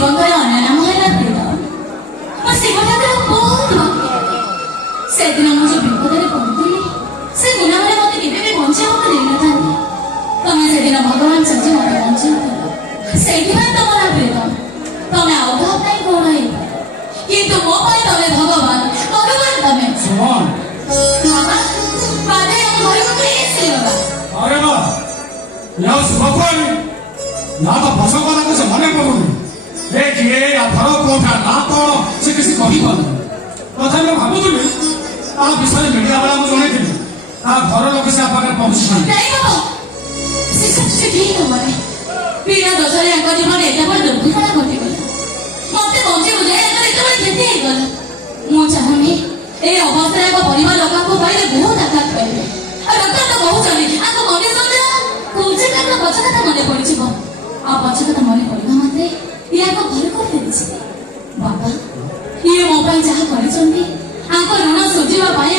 ଶିବଙ୍କର ଅନ୍ୟ ନାମ ହେଲା ପ୍ରୀତମ। ମୁଁ ଶିବ ଠାକୁର ବହୁତ ଭକ୍ତି କରେ। ସେଦିନ ମୁଁ ଯୋଉ ବିପଦରେ ପଡୁଥିଲି ସେଦିନ ମାନେ ମତେ କେବେ ବି ବଞ୍ଚିବାକୁ ଦେଇନଥାନ୍ତି। ତମେ ସେଦିନ ଭଗବାନ ଚାଚି ମତେ ବଞ୍ଚାଉଥିଲ, ସେଇଥିପାଇଁ ତମ ନାଁ ପ୍ରୀତମ। ତମେ ଆଉ କାହା ପାଇଁ କଣ ହେଇପାର, କିନ୍ତୁ ମୋ ପାଇଁ ତମେ ଭଗବାନ, ଭଗବାନ ତମେ। ବାବା ବାଦେ ଆମ ଘରକୁ ନେଇ ଆସିଲେ ବାବା। अरे वाह, यह सुबह ना तो फसों का ना कुछ मने पड़ूनी। देखिए या फरों कोठा ना तो से किसी को ही बंद। तो जब मैं भाबू तुमी, आप विषय मीडिया वाला मुझे नहीं थी। आप घरों लोग से आप अगर पहुँची नहीं बाबा, सिस्टम से ठीक है मरे। बिना दोषरे अंक जीवन एक बार दुर्घटना घटी गई। मते पहुंचे मुझे अगर एक बार खेती ही गल। मु चाहूनी ए अवस्था को परिवार लोगों को पाइले बहुत आघात पाइले। और डॉक्टर तो बहुत चली आको मने समझा कोचे का पछा कथा मने पड़ी छिबो। आ पछा कथा मने पड़िबा मात्रे या को घर को फेरिछि। बाबा ये मो पई जहा करिसंती आको ऋण सुझिबा पई